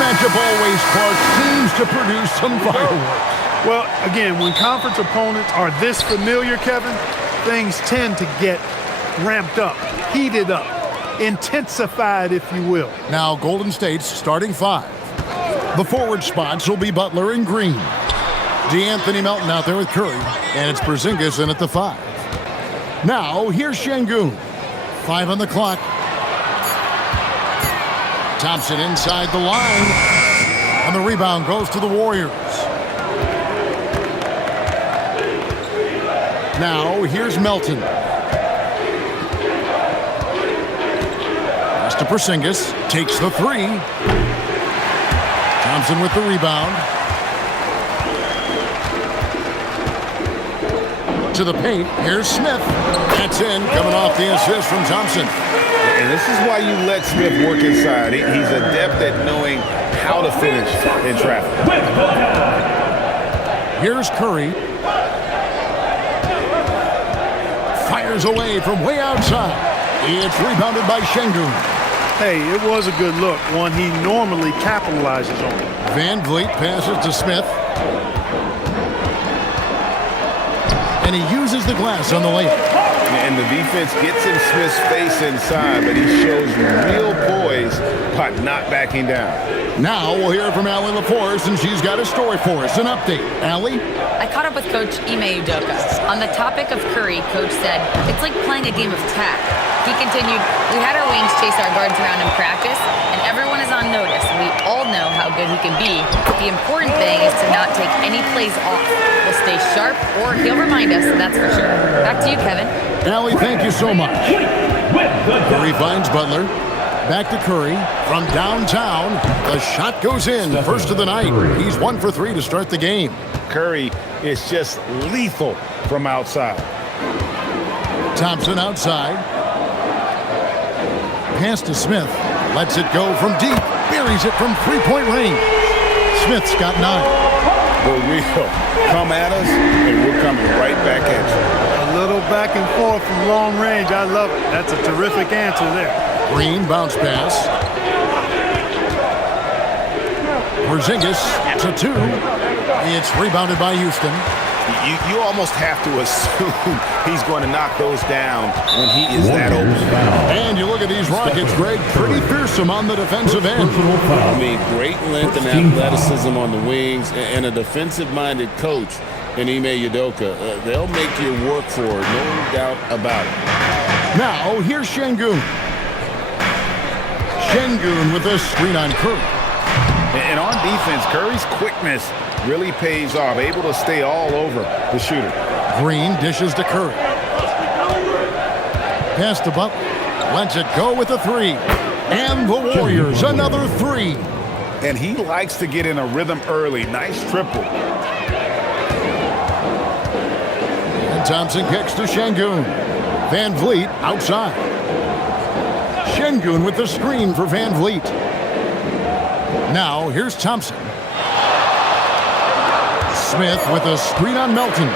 matchup always, Clark, seems to produce some fireworks. Well, again, when conference opponents are this familiar, Kevin, things tend to get ramped up, heated up, intensified, if you will. Now Golden State's starting five. The forward spots will be Butler and Green. DeAnthony Melton out there with Curry, and it's Porzingis in at the 5. Now, here's Şengün. 5 on the clock. Thompson inside the line, and the rebound goes to the Warriors. Now, here's Melton. Pass to Porzingis, takes the 3. Thompson with the rebound. To the paint, here's Smith. That's in, coming off the assist from Thompson. And this is why you let Smith work inside. He's adept at knowing how to finish in traffic. Here's Curry. Fires away from way outside. It's rebounded by Şengün. Hey, it was a good look, one he normally capitalizes on. Van Vliet passes to Smith. And he uses the glass on the layup. And the defense gets in Smith's face inside, but he shows real poise by not backing down. Now we'll hear from Allie LaForce, and she's got a story for us. An update. Allie? I caught up with Coach Ime Udoka. On the topic of Curry, Coach said, it's like playing a game of tag. He continued, we had our wings chase our guards around in practice, and everyone is on notice. We all know how good he can be. The important thing is to not take any plays off. We'll stay sharp, or he'll remind us, that's for sure. Back to you, Kevin. Allie, thank you so much. Curry finds Butler. Back to Curry from downtown. The shot goes in. First of the night. He's 1 for 3 to start the game. Curry is just lethal from outside. Thompson outside. Pass to Smith. Lets it go from deep. Buries it from three-point range. Smith's got 9. For real. Come at us, and we're coming right back at you. A little back and forth from long range. I love it. That's a terrific answer there. Green bounce pass. Porzingis to 2. It's rebounded by Houston. You almost have to assume he's going to knock those down when he is that open. And you look at these Rockets, Greg, pretty fearsome on the defensive end. I mean, great length and athleticism on the wings, and a defensive-minded coach in Ime Udoka. They'll make you work for it, no doubt about it. Now, here's Şengün. Şengün with a screen on Curry. And on defense, Curry's quickness really pays off, able to stay all over the shooter. Green dishes to Curry. Pass to Butler. Lets it go with a 3. And the Warriors, another 3. And he likes to get in a rhythm early. Nice triple. And Thompson kicks to Şengün. Van Vliet outside. Şengün with the screen for Van Vliet. Now, here's Thompson. Smith with a screen on Melton.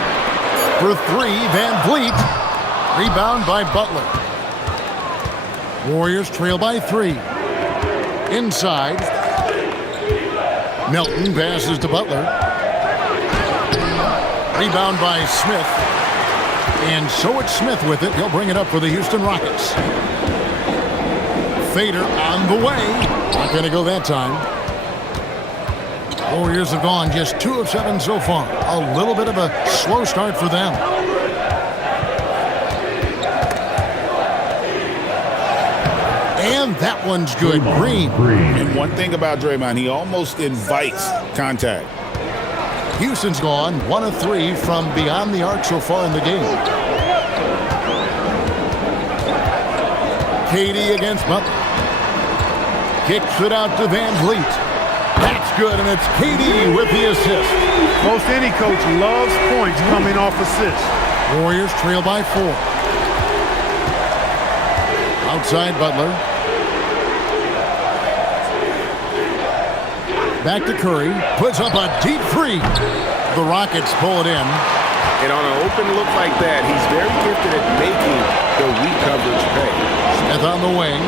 For 3, Van Vliet. Rebound by Butler. Warriors trail by 3. Inside. Melton passes to Butler. Rebound by Smith. And so it's Smith with it. He'll bring it up for the Houston Rockets. Fader on the way. Not going to go that time. Warriors have gone just 2 of 7 so far. A little bit of a slow start for them. And that one's good. Green. And one thing about Draymond, he almost invites contact. Houston's gone 1 of 3 from beyond the arc so far in the game. KD against Butler. Kicks it out to Van Vliet. That's good, and it's KD with the assist. Most any coach loves points coming off assists. Warriors trail by 4. Outside Butler. Back to Curry. Puts up a deep 3. The Rockets pull it in. And on an open look like that, he's very gifted at making the weak coverage pay. Smith on the wing.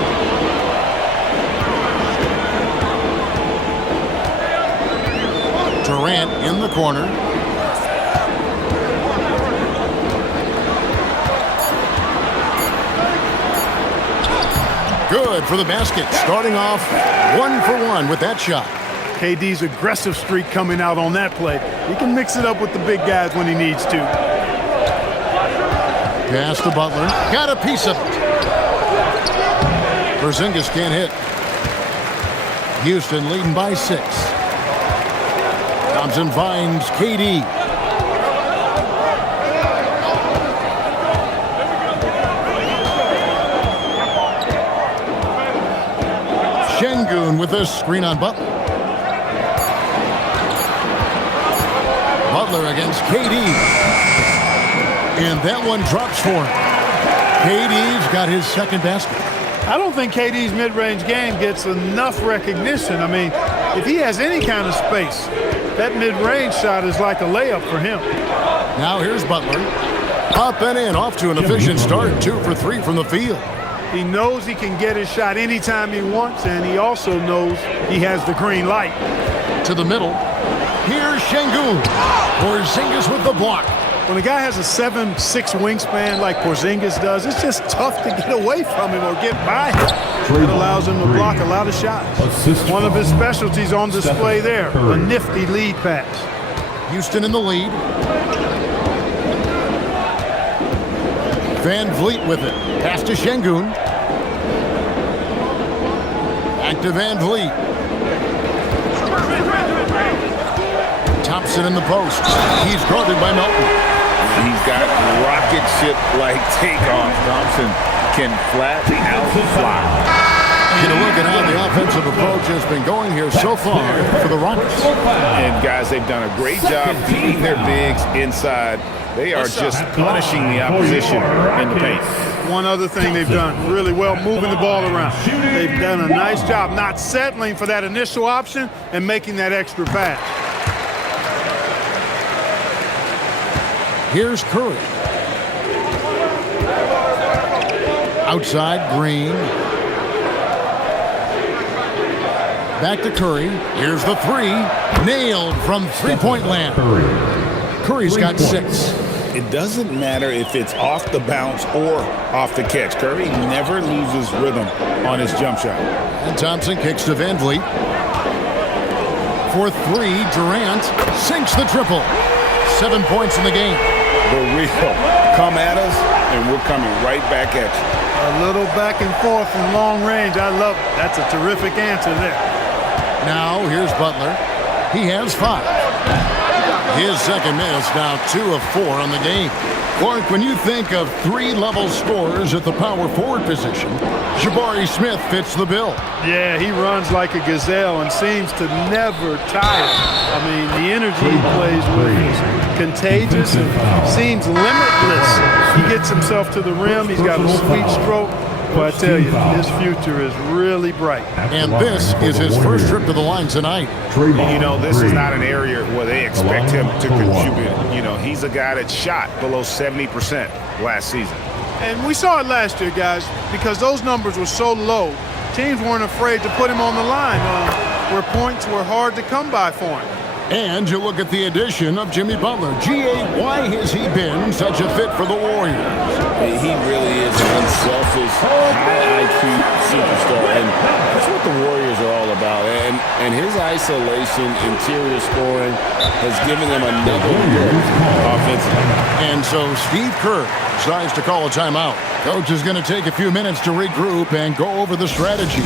Durant in the corner. Good for the basket. Starting off 1 for 1 with that shot. KD's aggressive streak coming out on that play. He can mix it up with the big guys when he needs to. Pass to Butler. Got a piece of it. Porzingis can't hit. Houston leading by 6. Thompson finds KD. Şengün with a screen on Butler. Butler against KD. And that one drops for him. KD's got his second basket. I don't think KD's mid-range game gets enough recognition. I mean, if he has any kind of space, that mid-range shot is like a layup for him. Now here's Butler. Up and in, off to an efficient start. 2 for 3 from the field. He knows he can get his shot anytime he wants, and he also knows he has the green light. To the middle. Here's Şengün. Porzingis with the block. When a guy has a 7'6" wingspan like Porzingis does, it's just tough to get away from him or get by him. It allows him to block a lot of shots. One of his specialties on display there, a nifty lead pass. Houston in the lead. Van Vliet with it. Pass to Şengün. Back to Van Vliet. Thompson in the post. He's guarded by Melton. He's got rocket ship-like takeoff. Thompson can flat out fly. Get a look at how the offensive approach has been going here so far for the Rockets. And guys, they've done a great job keeping their bigs inside. They are just punishing the opposition in the paint. One other thing they've done really well, moving the ball around. They've done a nice job not settling for that initial option and making that extra pass. Here's Curry. Outside, Green. Back to Curry. Here's the 3. Nailed from three-point land. Curry's got 6. It doesn't matter if it's off the bounce or off the catch. Curry never loses rhythm on his jump shot. And Thompson kicks to Van Vliet. For 3, Durant sinks the triple. 7 points in the game. The real come at us, and we're coming right back at you. A little back and forth from long range. I love it. That's a terrific answer there. Now here's Butler. He has 5. His second miss, now 2 of 4 on the game. Clark, when you think of 3-level scorers at the power forward position, Jabari Smith fits the bill. Yeah, he runs like a gazelle and seems to never tire. I mean, the energy he plays with is contagious and seems limitless. He gets himself to the rim. He's got a sweet stroke. But I tell you, his future is really bright. And this is his first trip to the line tonight. You know, this is not an area where they expect him to contribute. You know, he's a guy that shot below 70% last season. And we saw it last year, guys, because those numbers were so low, teams weren't afraid to put him on the line where points were hard to come by for him. And you look at the addition of Jimmy Butler. G.A., why has he been such a fit for the Warriors? He really is an unselfish, high IQ superstar, and that's what the Warriors are all about. And his isolation, interior scoring has given them another look offensively. And so Steve Kerr decides to call a timeout. Coach is going to take a few minutes to regroup and go over the strategy.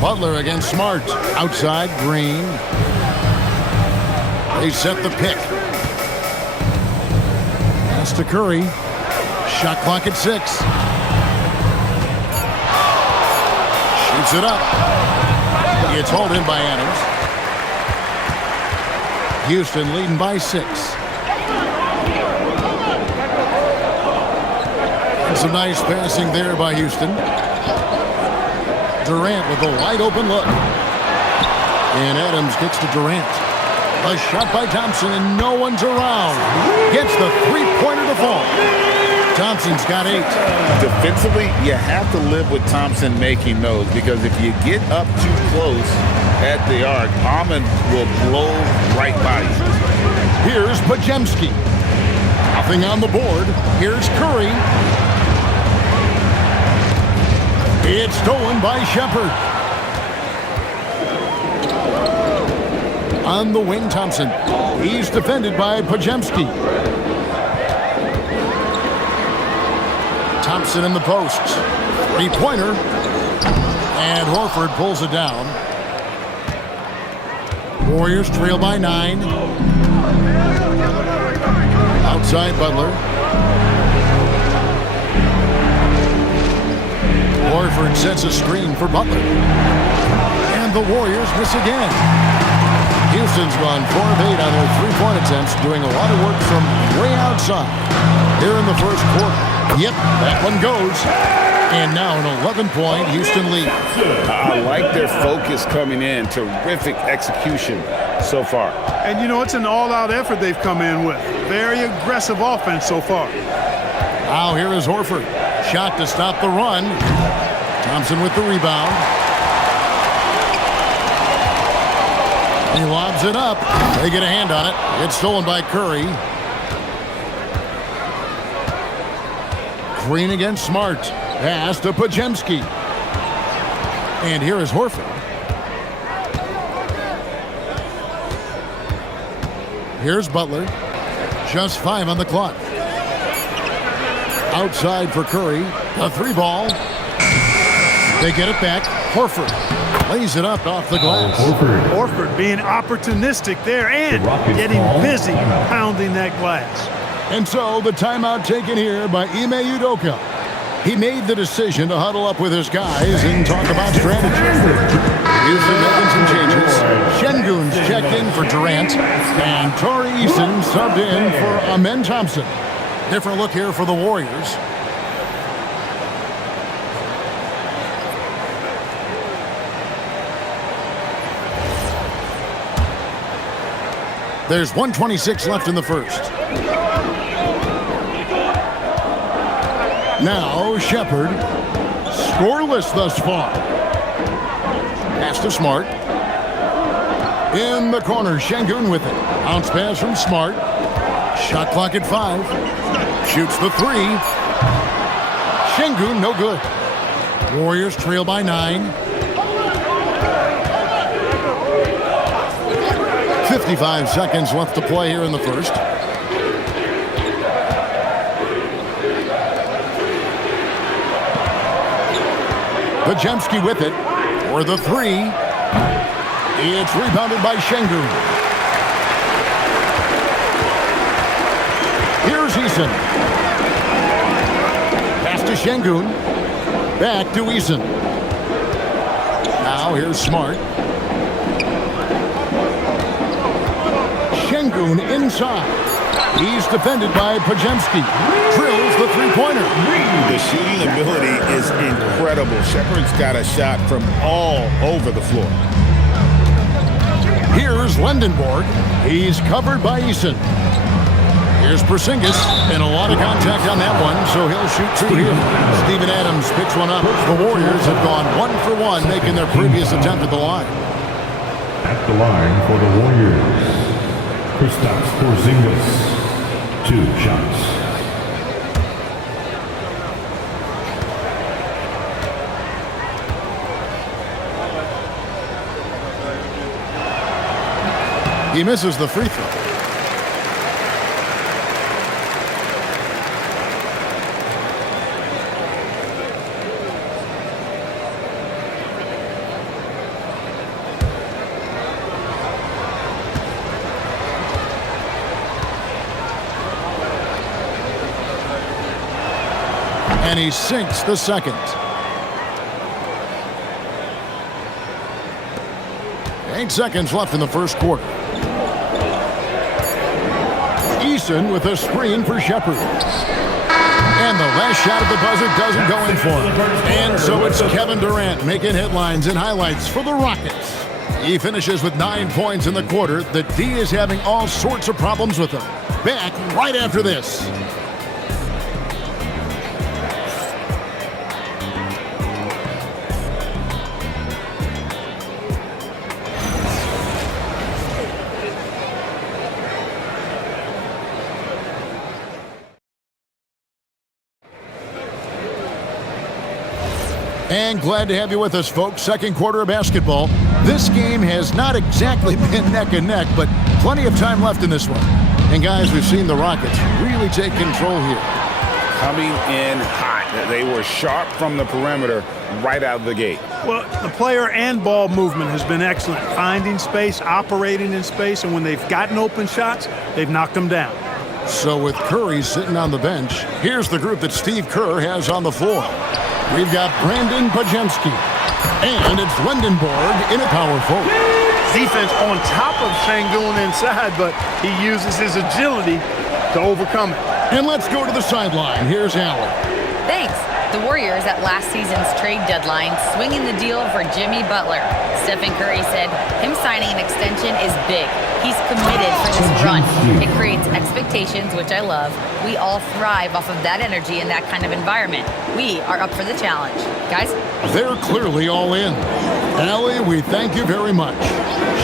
Butler against Smart. Outside, Green. They set the pick. Pass to Curry. Shot clock at 6. Shoots it up. It's hauled in by Adams. Houston leading by 6. And some nice passing there by Houston. Durant with a wide open look. And Adams gets to Durant. A shot by Thompson, and no one's around. Gets the three-pointer to fall. Thompson's got 8. Defensively, you have to live with Thompson making those, because if you get up too close at the arc, Almond will blow right by you. Here's Pajemski. Nothing on the board. Here's Curry. It's stolen by Shepard. On the wing, Thompson. He's defended by Pajemski. Thompson in the posts. Three-pointer. And Horford pulls it down. Warriors trail by 9. Outside Butler. Horford sets a screen for Butler. And the Warriors miss again. Houston's gone 4 of 8 on their three-point attempts, doing a lot of work from way outside. Here in the first quarter. Yep, that one goes. And now an 11-point Houston lead. I like their focus coming in. Terrific execution so far. And, you know, it's an all-out effort they've come in with. Very aggressive offense so far. Now here is Horford. Shot to stop the run. Thompson with the rebound. He lobs it up. They get a hand on it. It's stolen by Curry. Green against Smart. Pass to Pajemski. And here is Horford. Here's Butler. Just 5 on the clock. Outside for Curry. A 3-ball. They get it back. Horford lays it up off the glass. Horford being opportunistic there and getting busy pounding that glass. And so the timeout taken here by Ime Udoka. He made the decision to huddle up with his guys and talk about strategy. Houston making some changes. Şengün's checked in for Durant. And Tari Eason subbed in for Amen Thompson. Different look here for the Warriors. There's 1:26 left in the first. Now Shepard, scoreless thus far. Pass to Smart. In the corner, Şengün with it. Bounce pass from Smart. Shot clock at 5. Shoots the 3. Şengün no good. Warriors trail by 9. 55 seconds left to play here in the first. Pajemski with it for the 3. It's rebounded by Şengün. Here's Eason. Pass to Şengün. Back to Eason. Now here's Smart. Şengün inside. He's defended by Pajemski. Drills the three-pointer. The shooting ability is incredible. Shepard's got a shot from all over the floor. Here's Lendenborg. He's covered by Eason. Here's Porzingis, and a lot of contact on that one, so he'll shoot 2 here. Steven Adams picks one up. The Warriors have gone 1 for 1, making their previous attempt at the line. At the line for the Warriors, Kristaps Porzingis, 2 shots. He misses the free throw. And he sinks the second. 8 seconds left in the first quarter. Eason with a screen for Shepard. And the last shot at the buzzer doesn't go in for him. And so it's Kevin Durant making headlines and highlights for the Rockets. He finishes with 9 points in the quarter. The D is having all sorts of problems with him. Back right after this. And glad to have you with us, folks. Second quarter of basketball. This game has not exactly been neck and neck, but plenty of time left in this one. And guys, we've seen the Rockets really take control here. Coming in hot. They were sharp from the perimeter right out of the gate. Well, the player and ball movement has been excellent. Finding space, operating in space, and when they've gotten open shots, they've knocked them down. So with Curry sitting on the bench, here's the group that Steve Kerr has on the floor. We've got Brandon Pajemski, and it's Lindenborg in a power forward. Defense on top of Şengün inside, but he uses his agility to overcome it. And let's go to the sideline. Here's Allen. Thanks. The Warriors at last season's trade deadline swinging the deal for Jimmy Butler. Stephen Curry said him signing an extension is big. He's committed for this run. It creates expectations, which I love. We all thrive off of that energy in that kind of environment. We are up for the challenge. Guys? They're clearly all in. Allie, we thank you very much.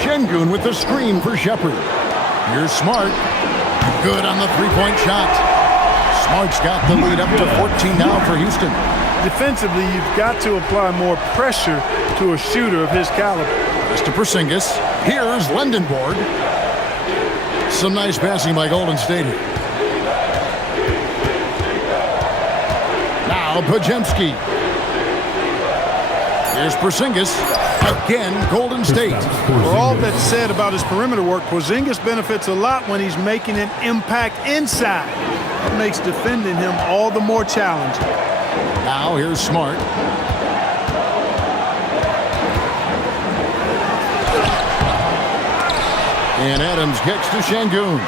Şengün with the screen for Shepard. You're Smart. Good on the three-point shot. Smart's got the lead up to 14 now for Houston. Defensively, you've got to apply more pressure to a shooter of his caliber. Mr. Porzingis. Here's Lindenborg. Some nice passing by Golden State here. Now Pajemski. Here's Porzingis. Again, Golden State. For all that's said about his perimeter work, Porzingis benefits a lot when he's making an impact inside. That makes defending him all the more challenging. Now here's Smart. And Adams gets to Şengün.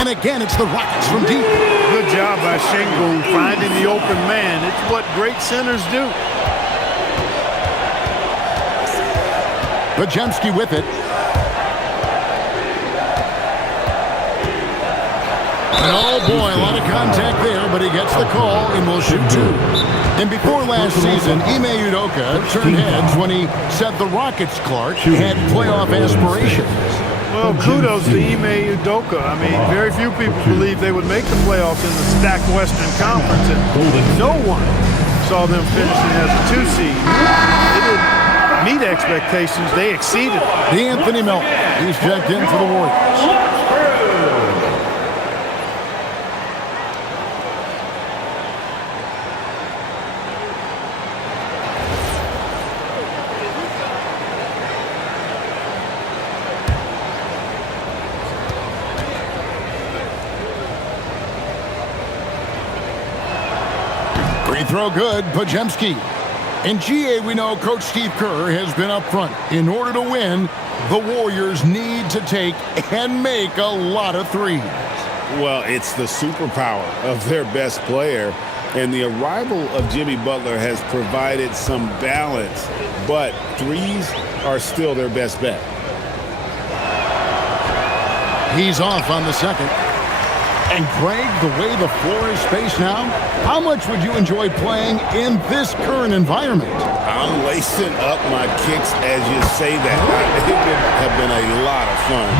And again, it's the Rockets from deep. Good job by Şengün finding the open man. It's what great centers do. Pajemski with it. And oh boy, a lot of contact there, but he gets the call and will shoot two. And before last season, Ime Udoka turned heads when he said the Rockets, Clark, had playoff aspirations. Well, kudos to Ime Udoka. I mean, very few people believed they would make the playoffs in the stacked Western Conference, and no one saw them finishing as a 2 seed. They didn't meet expectations. They exceeded. Anthony Melton, he's checked in for the Warriors. Free throw good, Pajemski. In GA, we know Coach Steve Kerr has been up front. In order to win, the Warriors need to take and make a lot of threes. Well, it's the superpower of their best player, and the arrival of Jimmy Butler has provided some balance, but threes are still their best bet. He's off on the second. And Greg, the way the floor is spaced now, how much would you enjoy playing in this current environment? I'm lacing up my kicks as you say that. It would have been a lot of fun.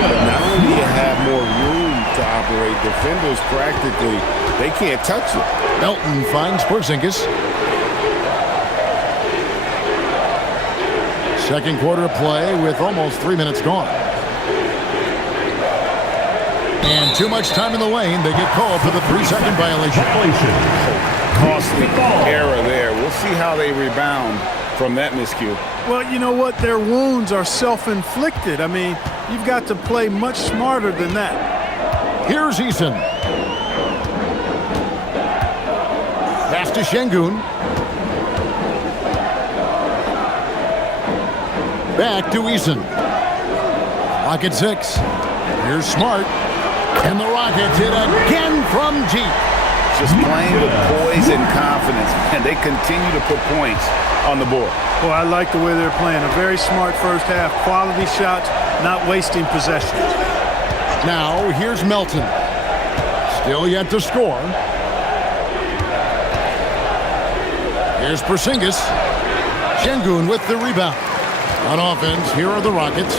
But not only do you have more room to operate, defenders practically, they can't touch it. Melton finds Porzingis. Second quarter play with almost 3 minutes gone. And too much time in the lane. They get called for the 3-second violation. Costly error there. We'll see how they rebound from that miscue. Well, you know what? Their wounds are self-inflicted. I mean, you've got to play much smarter than that. Here's Eason. Pass to Şengün. Back to Eason. Rocket 6. Here's Smart. And the Rockets hit again from deep. Just playing with poise and confidence, and they continue to put points on the board. Well, I like the way they're playing. A very smart first half. Quality shots, not wasting possessions. Now, here's Melton. Still yet to score. Here's Porzingis. Şengün with the rebound. On offense, here are the Rockets.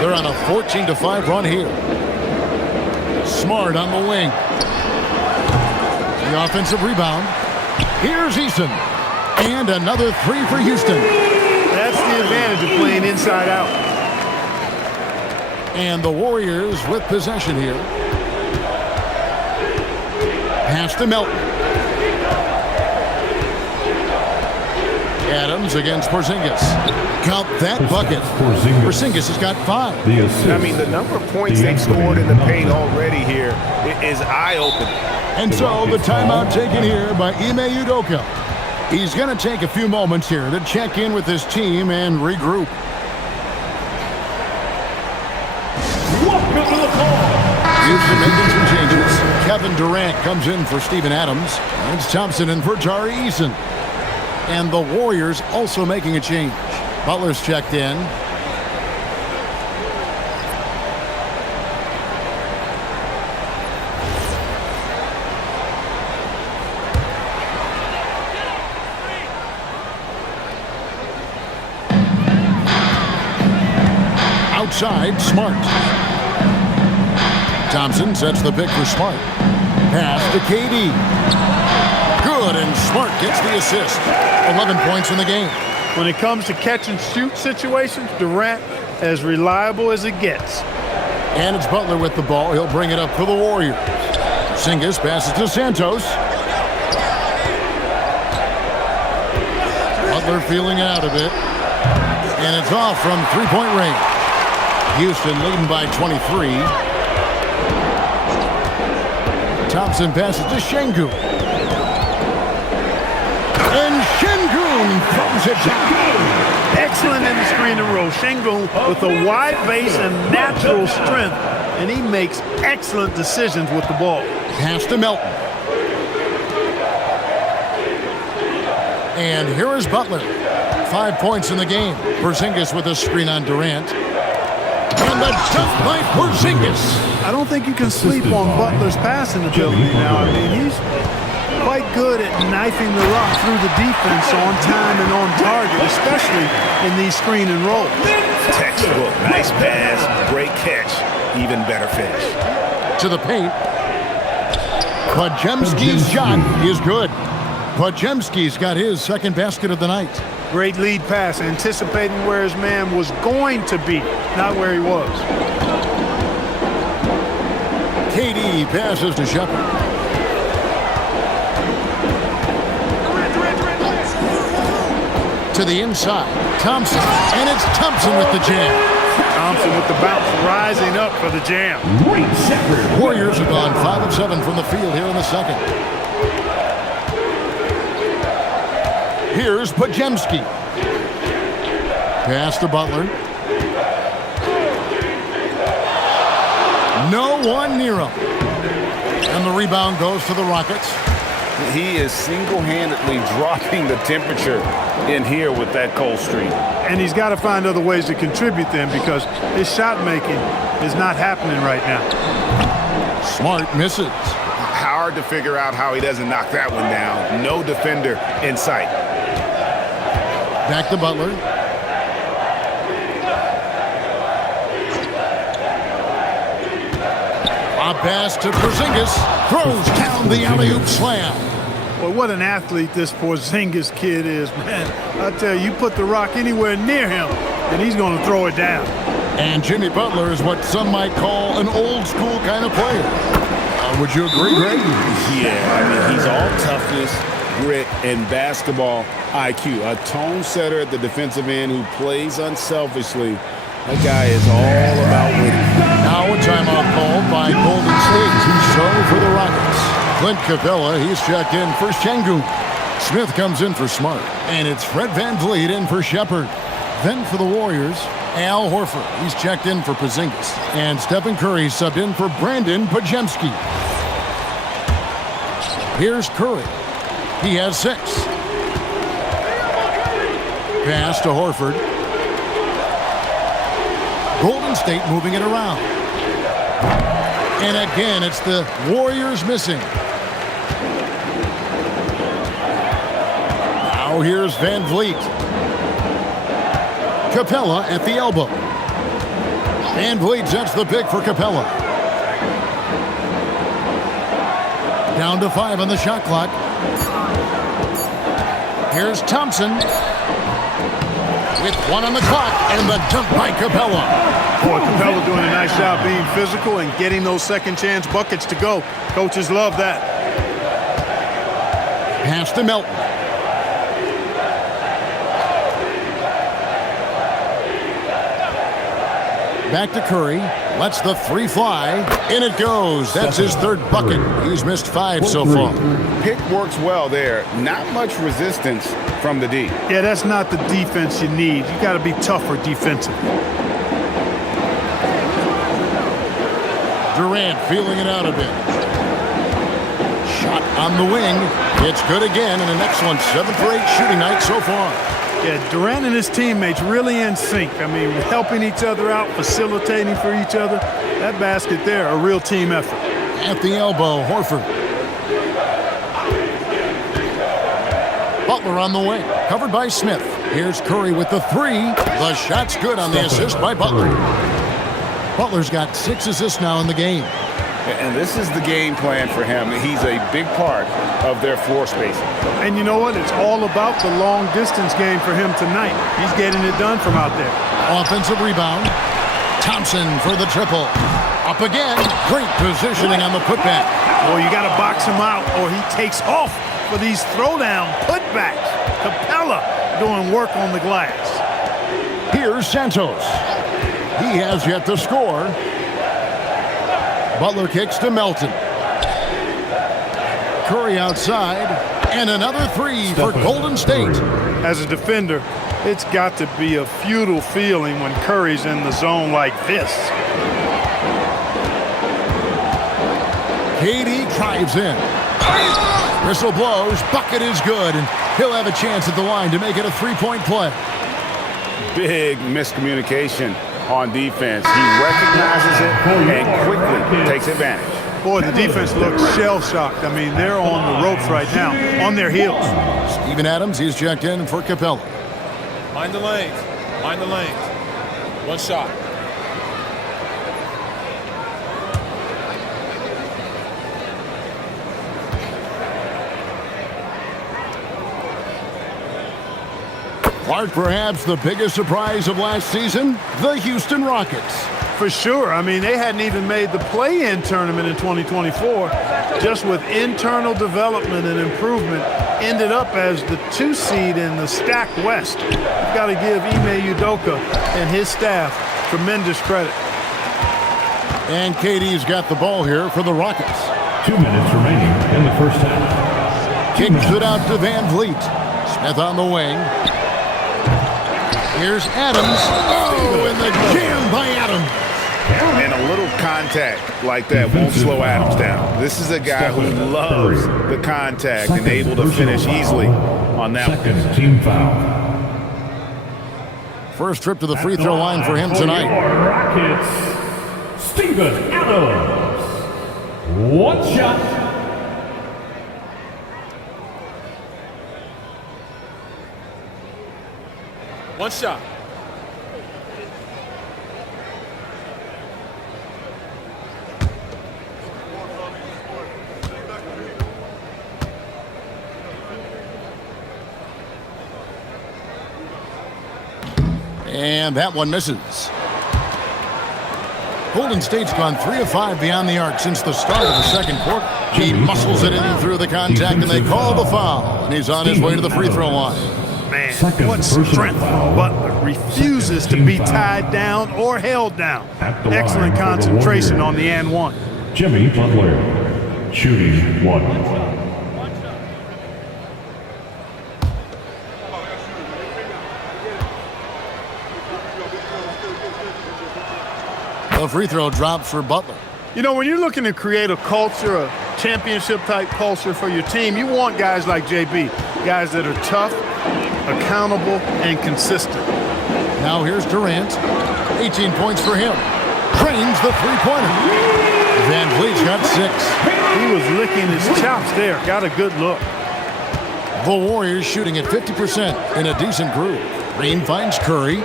They're on a 14-5 run here. Smart on the wing. The offensive rebound. Here's Eason. And another three for Houston. That's the advantage of playing inside out. And the Warriors with possession here. Pass to Melton. Adams against Porzingis. Count that bucket. Porzingis has got 5. The assist. I mean, the number of points they've scored in the paint already here is eye-opening. And so the timeout taken here by Ime Udoka. He's going to take a few moments here to check in with his team and regroup. Houston making some changes. Kevin Durant comes in for Steven Adams. It's Thompson in for Tari Eason. And the Warriors also making a change. Butler's checked in. Outside, Smart. Thompson sets the pick for Smart. Pass to KD. Good, and Smart gets the assist. 11 points in the game. When it comes to catch and shoot situations, Durant as reliable as it gets. And it's Butler with the ball. He'll bring it up for the Warriors. Porzingis passes to Santos. Butler feeling it out a bit. And it's off from three-point range. Houston leading by 23. Thompson passes to Şengün. And Şengün throws it down. Excellent in the screen and roll. Şengün with a wide base and natural strength, and he makes excellent decisions with the ball. Pass to Melton. And here is Butler. 5 points in the game. Porzingis with a screen on Durant. And the dunk by Porzingis. I don't think you can sleep on Butler's passing ability now. I mean, he's quite good at knifing the rock through the defense on time and on target, especially in these screen and rolls. Textbook. Nice pass, great catch, even better finish. To the paint. Podziemski's shot is good. Podziemski's got his second basket of the night. Great lead pass, anticipating where his man was going to be, not where he was. KD passes to Shepard. To the inside, Thompson, and it's Thompson with the jam. Thompson with the bounce, rising up for the jam. Warriors have gone 5 of 7 from the field here in the second. Here's Podziemski. Pass to Butler. No one near him. And the rebound goes to the Rockets. He is single-handedly dropping the temperature in here with that cold streak. And he's got to find other ways to contribute then, because his shot making is not happening right now. Smart misses. Hard to figure out how he doesn't knock that one down. No defender in sight. Back to Butler. A pass to Porzingis. Throws down the alley-oop slam. Well, what an athlete this Porzingis kid is, man. I tell you, you put the rock anywhere near him, and he's going to throw it down. And Jimmy Butler is what some might call an old-school kind of player. Would you agree, Greg? Yeah, I mean, he's all toughness, grit, and basketball IQ. A tone setter at the defensive end who plays unselfishly. That guy is all about winning. Now a timeout called by Golden State. So for the Rockets, Clint Capella, he's checked in for Şengün. Smith comes in for Smart. And it's Fred VanVleet in for Shepard. Then for the Warriors, Al Horford. He's checked in for Porzingis. And Stephen Curry subbed in for Brandon Pajemski. Here's Curry. He has 6. Pass to Horford. Golden State moving it around. And again, it's the Warriors missing. Now here's Van Vliet. Capella at the elbow. Van Vliet sets the pick for Capella. Down to 5 on the shot clock. Here's Thompson. With 1 on the clock, and the dunk by Capella. Boy, Capella doing a nice job being physical and getting those second chance buckets to go. Coaches love that. Pass to Melton. Back to Curry. Lets the 3 fly. In it goes. That's his 3rd bucket. He's missed 5 so far. Pick works well there. Not much resistance from the D. Yeah, that's not the defense you need. You got to be tougher defensively. Durant feeling it out a bit. Shot on the wing. It's good again, and an excellent 7 for 8 shooting night so far. Yeah, Durant and his teammates really in sync. I mean, helping each other out, facilitating for each other. That basket there, a real team effort. At the elbow, Horford. Butler on the wing, covered by Smith. Here's Curry with the 3. The shot's good on the assist by Butler. Butler's got 6 assists now in the game. And this is the game plan for him. He's a big part of their floor spacing. And you know what? It's all about the long distance game for him tonight. He's getting it done from out there. Offensive rebound. Thompson for the triple. Up again. Great positioning on the putback. Well, you got to box him out or he takes off for these throwdown putbacks. Capella doing work on the glass. Here's Santos. He has yet to score. Butler kicks to Melton. Curry outside. And another 3 for Golden State. As a defender, it's got to be a futile feeling when Curry's in the zone like this. KD drives in. Whistle blows. Bucket is good. And he'll have a chance at the line to make it a 3-point play. Big miscommunication on defense. He recognizes it and quickly takes advantage. Boy, the defense looks shell-shocked. I mean, they're on the ropes right now, on their heels. Steven Adams, he's checked in for Capella. Mind the lanes. Mind the lanes. 1 shot. Clark, perhaps the biggest surprise of last season, the Houston Rockets. For sure. I mean, they hadn't even made the play-in tournament in 2024. Just with internal development and improvement, ended up as the 2 seed in the stacked West. You've got to give Ime Udoka and his staff tremendous credit. And KD's got the ball here for the Rockets. 2 minutes remaining in the first half. Kicks it out to Van Vliet. Smith on the wing. Here's Adams. Oh, and the jam by Adams. And a little contact like that won't slow Adams down. This is a guy who loves the contact and able to finish easily on that one. Second team foul. First trip to the free throw line for him tonight. Rockets, Steven Adams. 1 shot. One shot. And that one misses. Golden State's gone 3 of 5 beyond the arc since the start of the second quarter. He muscles it in through the contact, and they call the foul. And he's on his way to the free throw line. Man, what strength from Butler. Refuses to be tied down or held down. Excellent concentration on the and one. Jimmy Butler, shooting 1. The free throw drops for Butler. You know, when you're looking to create a culture, a championship-type culture for your team, you want guys like JB, guys that are tough, accountable, and consistent. Now here's Durant. 18 points for him. Drains the three-pointer. Van Vliet's got 6. He was licking his chops there. Got a good look. The Warriors shooting at 50% in a decent groove. Green finds Curry.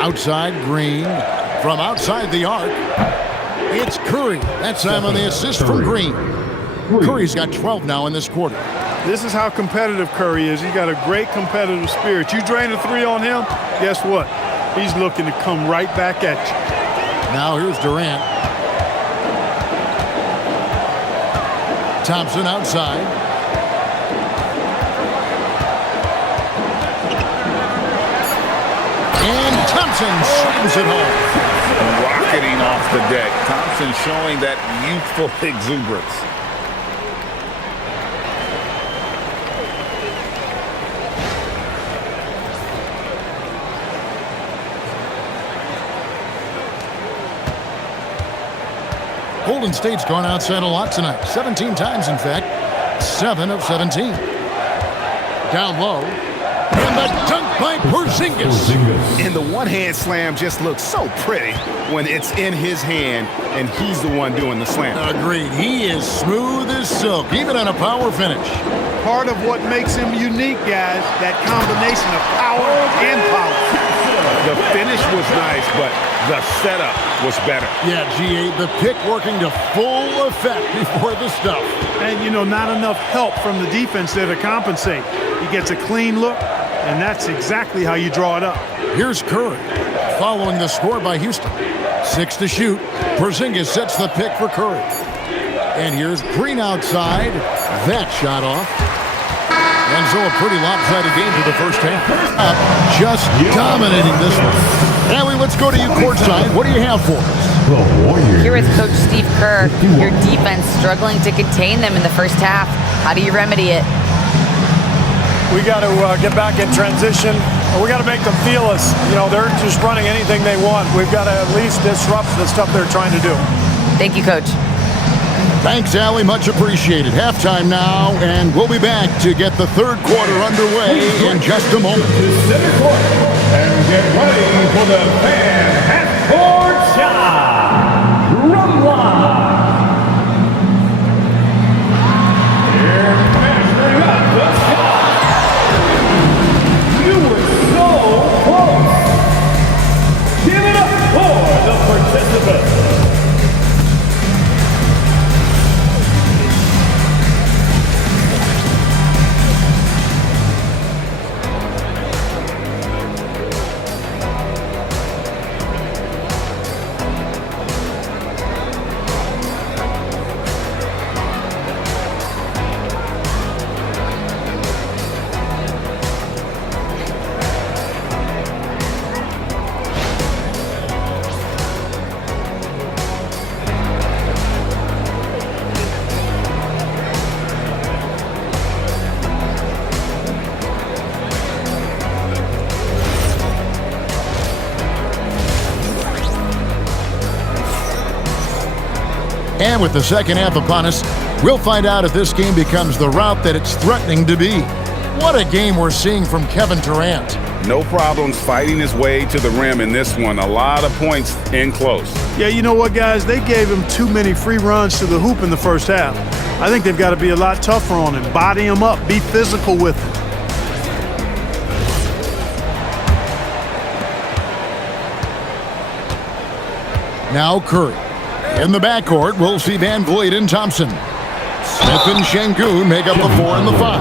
Outside Green. From outside the arc, it's Curry. That time on the assist from Green. Curry's got 12 now in this quarter. This is how competitive Curry is. He's got a great competitive spirit. You drain a 3 on him, guess what? He's looking to come right back at you. Now here's Durant. Thompson outside. And Thompson slams it home. Rocketing off the deck. Thompson showing that youthful exuberance. Golden State's gone outside a lot tonight. 17 times, in fact. 7 of 17. Down low. And the dunk by Porzingis. And the one-hand slam just looks so pretty when it's in his hand and he's the one doing the slam. Agreed. He is smooth as silk, even on a power finish. Part of what makes him unique, guys, that combination of power and polish. The finish was nice, but the setup was better. Yeah, G8, the pick working to full effect before the stuff. And, you know, not enough help from the defense there to compensate. He gets a clean look, and that's exactly how you draw it up. Here's Curry, following the score by Houston. 6 to shoot. Porzingis sets the pick for Curry. And here's Green outside. That shot off. And so a pretty lopsided game for the first half. Just dominating this one. Allie, let's go to you courtside. What do you have for us? Here with Coach Steve Kerr, your defense struggling to contain them in the first half. How do you remedy it? We got to get back in transition. We got to make them feel us. You know, they're just running anything they want. We've got to at least disrupt the stuff they're trying to do. Thank you, Coach. Thanks, Allie. Much appreciated. Halftime now, and we'll be back to get the third quarter underway in just a moment. To center court and get ready for the fan half-court shot. Rumba. Here, measuring up the shot. You were so close. Give it up for the participants. And with the second half upon us, we'll find out if this game becomes the route that it's threatening to be. What a game we're seeing from Kevin Durant. No problems fighting his way to the rim in this one. A lot of points in close. Yeah, you know what, guys? They gave him too many free runs to the hoop in the first half. I think they've got to be a lot tougher on him. Body him up. Be physical with him. Now Curry. In the backcourt, we'll see Van Vliet and Thompson. Smith and Şengün make up the 4 and the 5.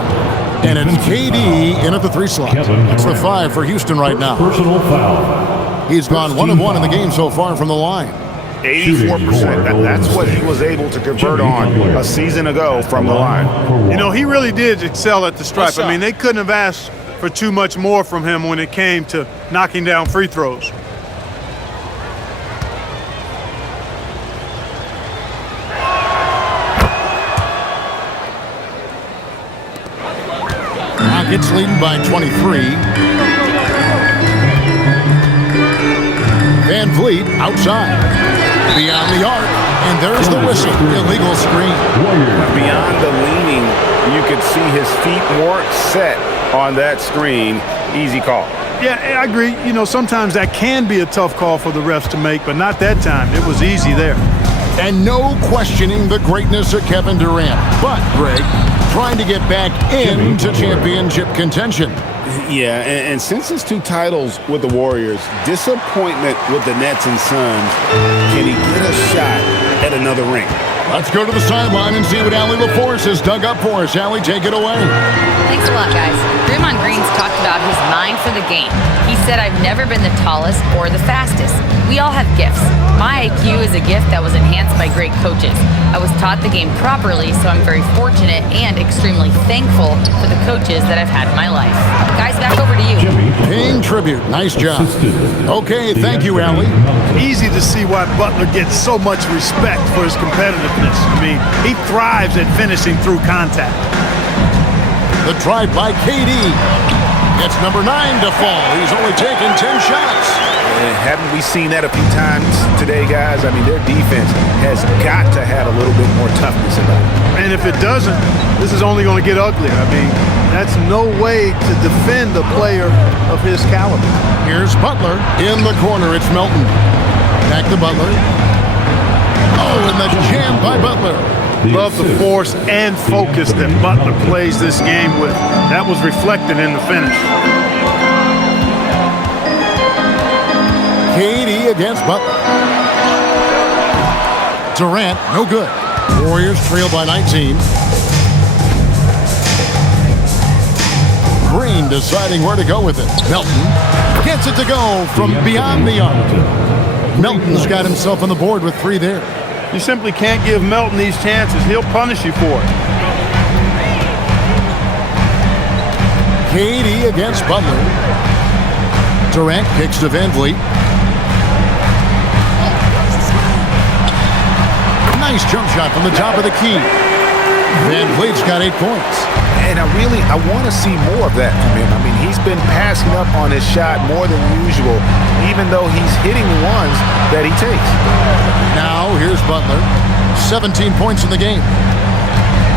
And it's KD in at the 3 slot. It's the 5 for Houston right now. Personal foul. He's gone 1 of 1 in the game so far from the line. 84%. That's what he was able to convert on a season ago from the line. You know, he really did excel at the stripe. I mean, they couldn't have asked for too much more from him when it came to knocking down free throws. Rockets leading by 23. Van Vliet outside. Beyond the arc, and there's the whistle. Illegal screen. Beyond the leaning, you could see his feet weren't set on that screen. Easy call. Yeah, I agree. You know, sometimes that can be a tough call for the refs to make, but not that time. It was easy there. And no questioning the greatness of Kevin Durant. But, Greg, trying to get back into championship contention. Yeah, and since his 2 titles with the Warriors, disappointment with the Nets and Suns, can he get a shot at another ring? Let's go to the sideline and see what Allie LaForce has dug up for us. Allie, take it away. Thanks a lot, guys. Draymond Green's talked about his mind for the game. He said, I've never been the tallest or the fastest. We all have gifts. My IQ is a gift that was enhanced by great coaches. I was taught the game properly, so I'm very fortunate and extremely thankful for the coaches that I've had in my life. Guys, back over to you. Paying tribute. Nice job. Okay, thank you, Allie. Easy to see why Butler gets so much respect for his competitiveness. I mean, he thrives at finishing through contact. The drive by KD. It's number 9 to fall. He's only taken 10 shots. Haven't we seen that a few times today, guys? I mean, their defense has got to have a little bit more toughness about it. And if it doesn't, this is only going to get uglier. I mean, that's no way to defend a player of his caliber. Here's Butler. In the corner, it's Melton. Back to Butler. Oh, and the jam by Butler. Love the force and focus that Butler plays this game with. That was reflected in the finish. KD against Butler. Durant, no good. Warriors trail by 19. Green deciding where to go with it. Melton gets it to go from beyond the arc. Melton's got himself on the board with 3 there. You simply can't give Melton these chances. He'll punish you for it. KD against Butler. Durant kicks to Van Vliet. Nice jump shot from the top of the key. Van Vliet's got 8 points. And I want to see more of that from him. I mean, he's been passing up on his shot more than usual, even though he's hitting the ones that he takes. Now, here's Butler. 17 points in the game.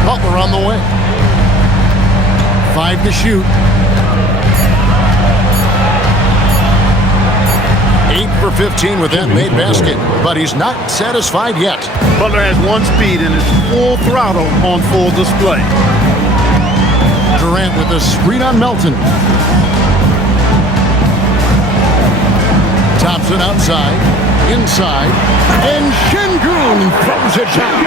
Butler on the way. 5 to shoot. 8 for 15 with that made basket, but he's not satisfied yet. Butler has 1 speed and is full throttle on full display. Durant with a screen on Melton. Thompson outside, inside, and Şengün throws it down.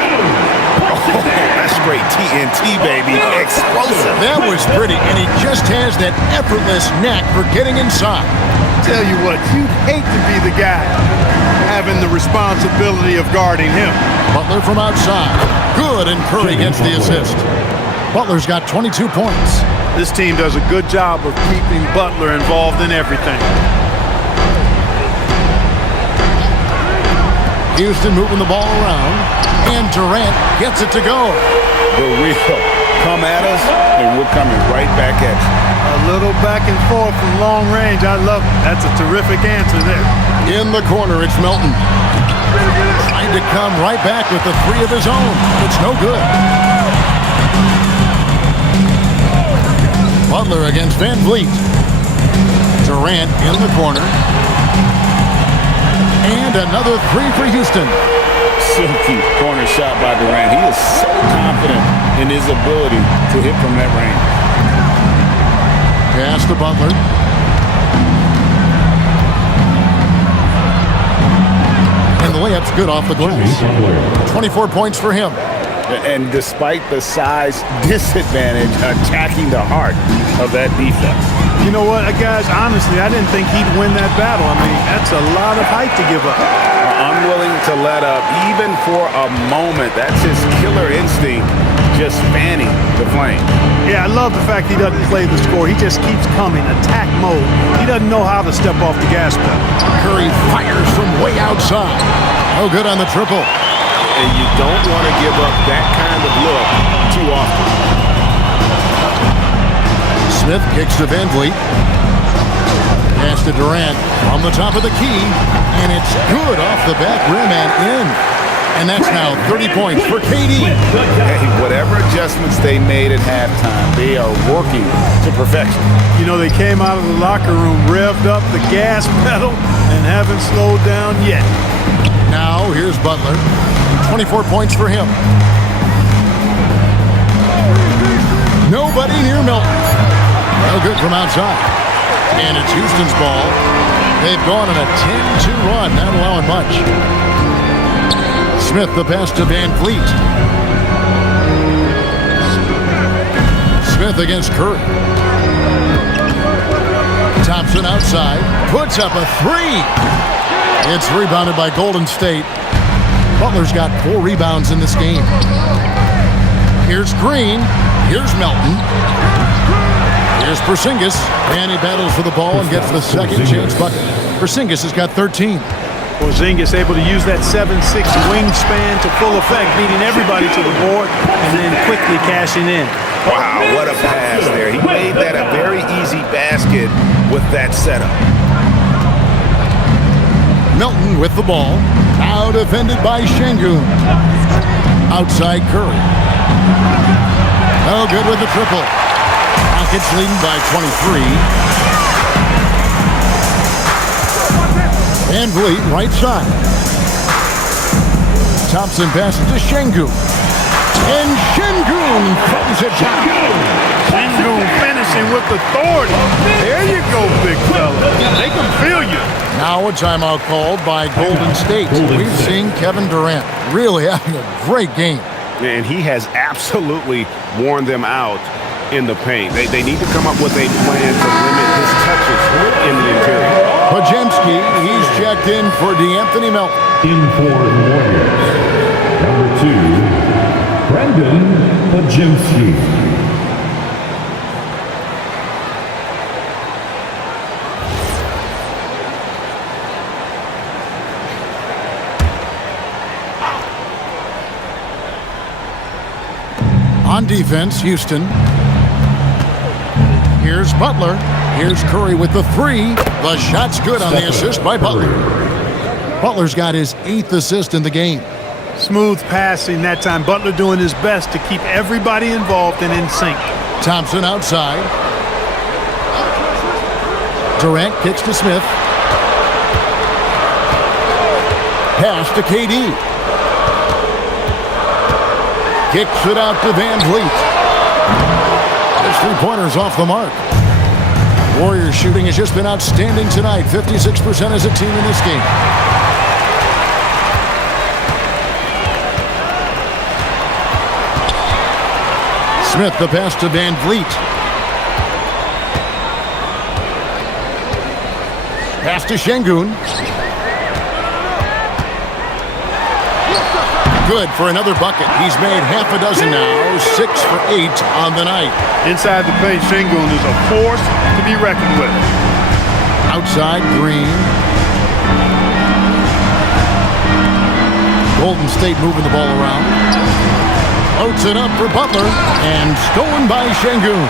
Oh, that's great TNT, baby. Explosive. That was pretty, and he just has that effortless knack for getting inside. Tell you what, you'd hate to be the guy having the responsibility of guarding him. Butler from outside. Good, and Curry gets the assist. Butler's got 22 points. This team does a good job of keeping Butler involved in everything. Houston moving the ball around, and Durant gets it to go. The real come at us, and we're coming right back at you. A little back and forth from long range. I love it. That's a terrific answer there. In the corner, it's Melton. Trying to come right back with the 3 of his own. It's no good. Butler against Van Vliet. Durant in the corner. And another 3 for Houston. Silky corner shot by Durant. He is so confident in his ability to hit from that range. Pass to Butler. And the layup's good off the glass. 24 points for him. And despite the size disadvantage, attacking the heart of that defense. You know what, guys? Honestly, I didn't think he'd win that battle. I mean, that's a lot of height to give up. Unwilling to let up, even for a moment. That's his killer instinct, just fanning the flame. Yeah, I love the fact he doesn't play the score. He just keeps coming, attack mode. He doesn't know how to step off the gas pedal. Curry fires from way outside. No good on the triple. And you don't want to give up that kind of look too often. Smith kicks to Van Vliet. Pass to Durant on the top of the key, and it's good off the back rim and in. And that's now 30 points for KD. Hey, whatever adjustments they made at halftime, they are working to perfection. You know, they came out of the locker room, revved up the gas pedal, and haven't slowed down yet. Now here's Butler. 24 points for him. Nobody near Milton. No good from outside. And it's Houston's ball. They've gone on a 10-2 run, not allowing much. Smith, the pass to Van Vliet. Smith against Curry. Thompson outside. Puts up a three. It's rebounded by Golden State. Butler's got 4 rebounds in this game. Here's Green. Here's Melton. Here's Porzingis. And he battles for the ball and gets the second chance bucket. Porzingis has got 13. Porzingis able to use that 7'6" wingspan to full effect, beating everybody to the board and then quickly cashing in. Wow, what a pass there. He made that a very easy basket with that setup. Melton with the ball. Now defended by Şengün. Outside Curry. No good with the triple. Rockets leading by 23. Van Vliet, right side. Thompson passes to Şengün. And Şengün throws it down. Şengün finishing with authority. There you go, big fella. They can feel you. Now a timeout called by Golden State. We've seen Kevin Durant really having a great game. And he has absolutely worn them out in the paint. They need to come up with a plan to limit his touches in the interior. Podziemski, he's checked in for DeAnthony Melton. In for the Warriors, number 2, Brendan Podziemski. On defense, Houston. Here's Butler. Here's Curry with the three. The shot's good on the assist by Butler. Butler's got his 8th assist in the game. Smooth passing that time. Butler doing his best to keep everybody involved and in sync. Thompson outside. Durant kicks to Smith. Pass to KD. Kicks it out to Van Vliet. His three-pointer's off the mark. Warriors shooting has just been outstanding tonight. 56% as a team in this game. Smith, the pass to Van Vliet. Pass to Şengün. Good for another bucket. He's made half a dozen now. 6 for 8 on the night. Inside the paint, Şengün is a force to be reckoned with. Outside, Green. Golden State moving the ball around. Floats it up for Butler. And stolen by Şengün.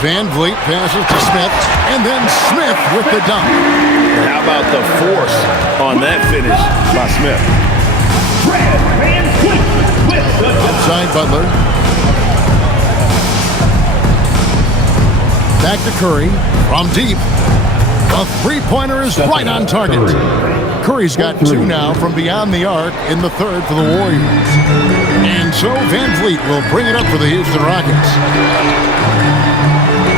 Van Vliet passes to Smith. And then Smith with the dunk. How about the force on that finish by Smith? Outside Butler. Back to Curry. From deep. A three-pointer is right on target. Curry's got 2 now from beyond the arc in the third for the Warriors. And so Van Vliet will bring it up for the Houston Rockets.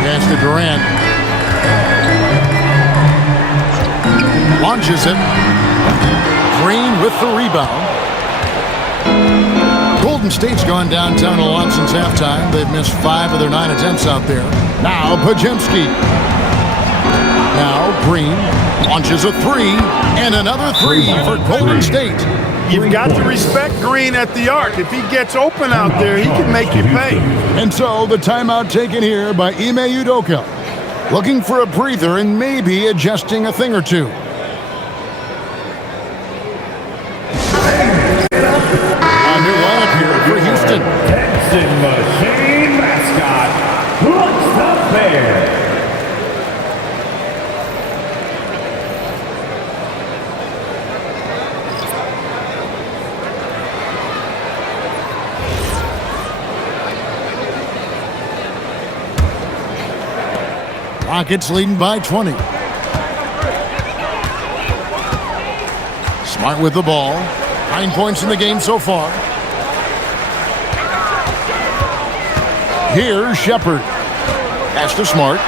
Pass to Durant. Launches it. Green with the rebound. Golden State's gone downtown a lot since halftime. They've missed 5 of their 9 attempts out there. Now Podziemski. Now Green launches a 3 and another 3 for Golden State. You've got to respect Green at the arc. If he gets open out there, he can make you pay. And so the timeout taken here by Ime Udoka. Looking for a breather and maybe adjusting a thing or two. A new lineup here for Houston. Texan Machine mascot, Looks the Bear. Rockets leading by 20. Smart with the ball. 9 points in the game so far. Here's Shepard. Pass to Smart.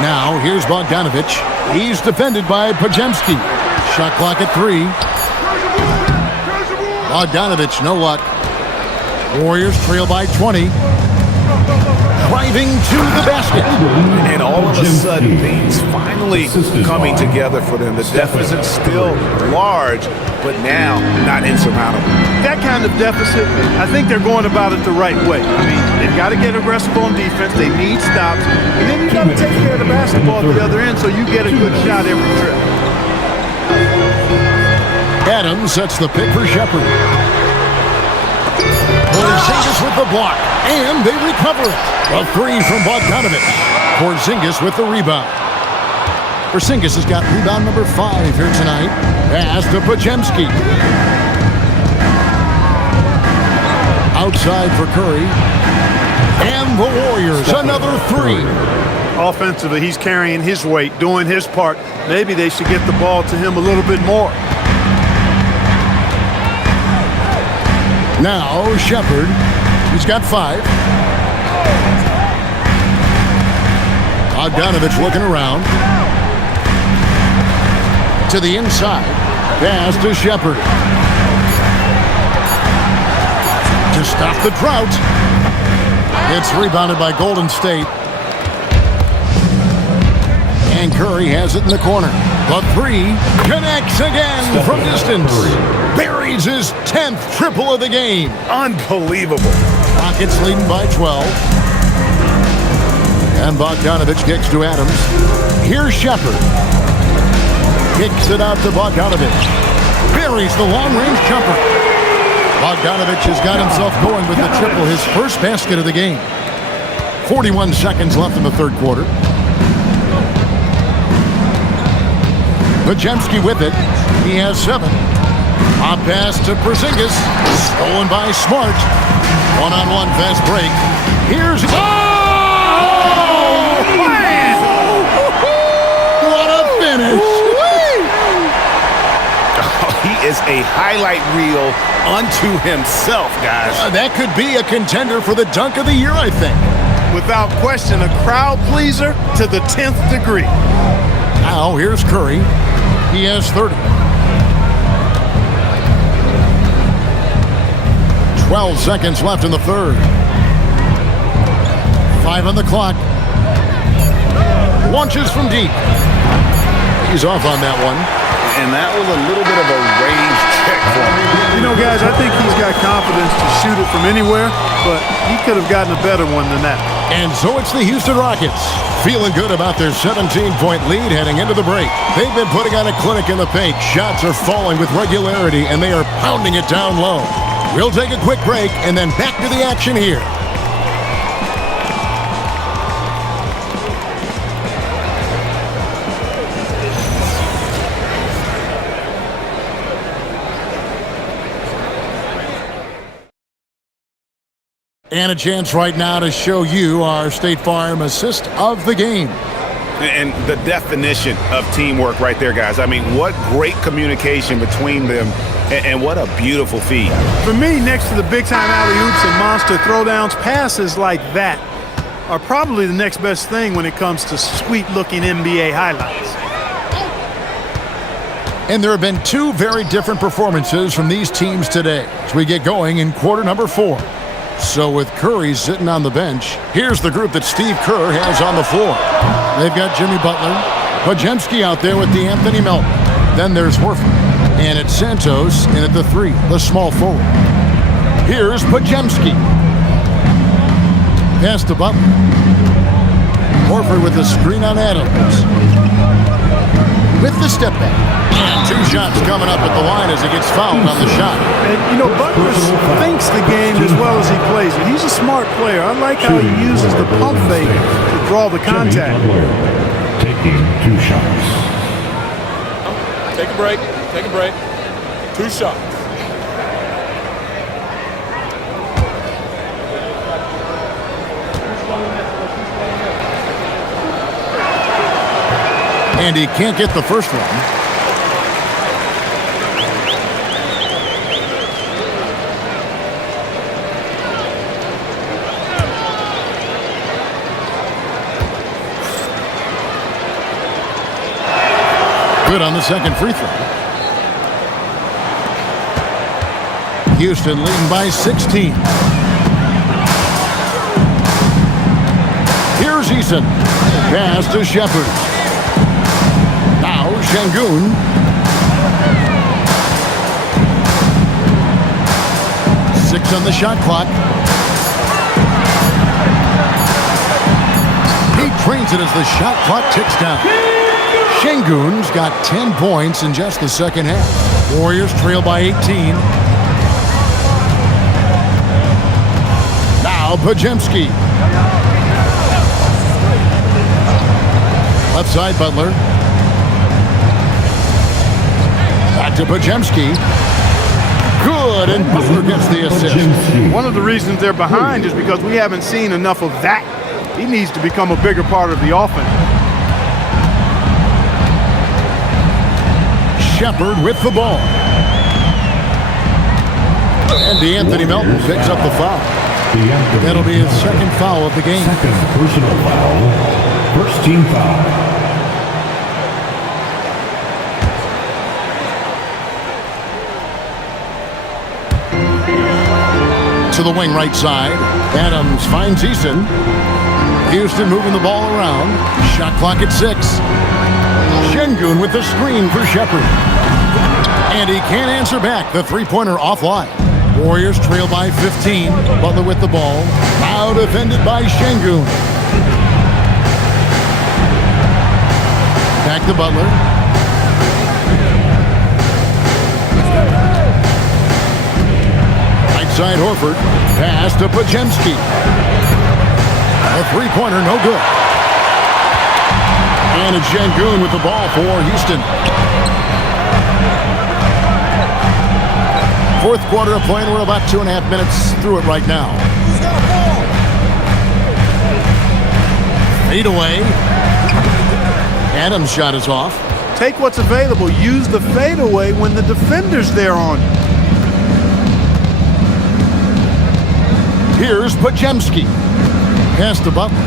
Now here's Bogdanovich. He's defended by Pajemski. Shot clock at 3. Bogdanovich, no luck. Warriors trail by 20. Driving to the basket. And all of a sudden, things finally coming together for them. The deficit still large, but now not insurmountable. That kind of deficit, I think they're going about it the right way. I mean, they've got to get aggressive on defense. They need stops. And then you got to take care of the basketball at the other end so you get a good shot every trip. Adams sets the pick for Shepard. Porzingis with the block, and they recover it. A 3 from Bogdanovich. Porzingis with the rebound. Porzingis has got rebound number 5 here tonight. Pass to Pajemski. Outside for Curry. And the Warriors, another 3. Offensively, he's carrying his weight, doing his part. Maybe they should get the ball to him a little bit more. Now Shepard. He's got 5. Bogdanovich looking around. To the inside. Pass to Shepard. To stop the drought. It's rebounded by Golden State. And Curry has it in the corner. The 3 connects again from distance. Buries his 10th triple of the game. Unbelievable. Rockets leading by 12. And Bogdanovich kicks to Adams. Here's Shepard. Kicks it out to Bogdanovich. Buries the long-range jumper. Bogdanovich has got himself going with the triple, his first basket of the game. 41 seconds left in the third quarter. Pajemski with it. He has 7. A pass to Porzingis. Stolen by Smart. One-on-one fast break. Here's... Oh! Man! What a finish! He is a highlight reel unto himself, guys. That could be a contender for the dunk of the year, I think. Without question, a crowd pleaser to the 10th degree. Now, here's Curry. He has 30. 12 seconds left in the third. 5 on the clock. Launches from deep. He's off on that one. And that was a little bit of a range check for him. You know, guys, I think he's got confidence to shoot it from anywhere, but he could have gotten a better one than that. And so it's the Houston Rockets, feeling good about their 17-point lead heading into the break. They've been putting on a clinic in the paint. Shots are falling with regularity, and they are pounding it down low. We'll take a quick break, and then back to the action here. And a chance right now to show you our State Farm assist of the game. And the definition of teamwork right there, guys. I mean, what great communication between them, and what a beautiful feed. For me, next to the big-time alley-oops and monster throwdowns, passes like that are probably the next best thing when it comes to sweet-looking NBA highlights. And there have been 2 very different performances from these teams today as we get going in quarter number 4. So with Curry sitting on the bench, here's the group that Steve Kerr has on the floor. They've got Jimmy Butler, Pajemski out there with D'Anthony Melton. Then there's Horford, and it's Santos in at the 3, the small forward. Here's Pajemski. Pass to Butler. Horford with the screen on Adams. With the step back. And 2 shots coming up at the line as he gets fouled on the shot. And, you know, Butler thinks the game as well as he plays it. He's a smart player. I like how he uses the pump fake to draw the contact. Taking 2 shots. Take a break. Take a break. 2 shots. And he can't get the first one. Good on the second free throw. Houston leading by 16. Here's Eason. Pass to Shepard. Now Şengün. Six on the shot clock. He trains it as the shot clock ticks down. Şengün's got 10 points in just the second half. Warriors trail by 18. Now Pajemski. Left side Butler. Back to Pajemski. Good, and Butler gets the assist. One of the reasons they're behind is because we haven't seen enough of that. He needs to become a bigger part of the offense. Shepard with the ball. And DeAnthony Melton picks up the foul. That'll be his second foul of the game. Second personal foul. First team foul. To the wing right side. Adams finds Eason. Houston moving the ball around. Shot clock at 6. Şengün with the screen for Shepard. And he can't answer back. The three-pointer offline. Warriors trail by 15. Butler with the ball. Now defended by Şengün. Back to Butler. Right side Horford. Pass to Pajemski. A three-pointer, no good. And it's Şengün with the ball for Houston. Fourth quarter of play, and we're about 2.5 minutes through it right now. Fade away. Adams' shot is off. Take what's available. Use the fadeaway when the defender's there on you. Here's Pajemski. Pass to Butler.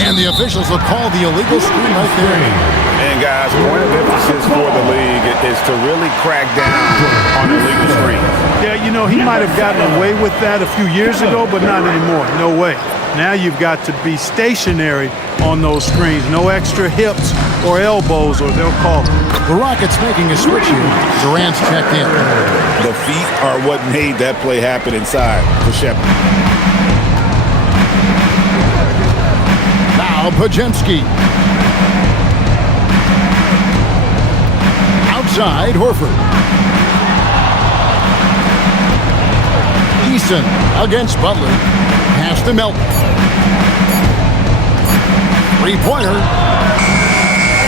And the officials will call the illegal screen right there. And guys, point of emphasis for the league is to really crack down on illegal screens. Yeah, you know, he might have gotten away with that a few years ago, but not anymore. No way. Now you've got to be stationary on those screens. No extra hips or elbows, or they'll call it. The Rockets making a switch here. Durant's checked in. The feet are what made that play happen inside for Shepard. Now Pajemski. Outside Horford. Eason against Butler. Pass to Melton. Three-pointer.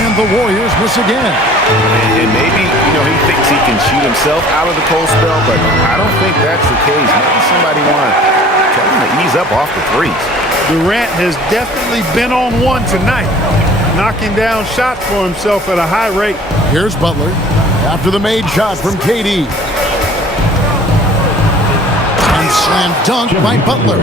And the Warriors miss again. And maybe, you know, he thinks he can shoot himself out of the cold spell, but I don't think that's the case. Maybe somebody want to tell him to ease up off the threes. Durant has definitely been on one tonight, knocking down shots for himself at a high rate. Here's Butler after the made shot from KD. And slam dunk by Butler.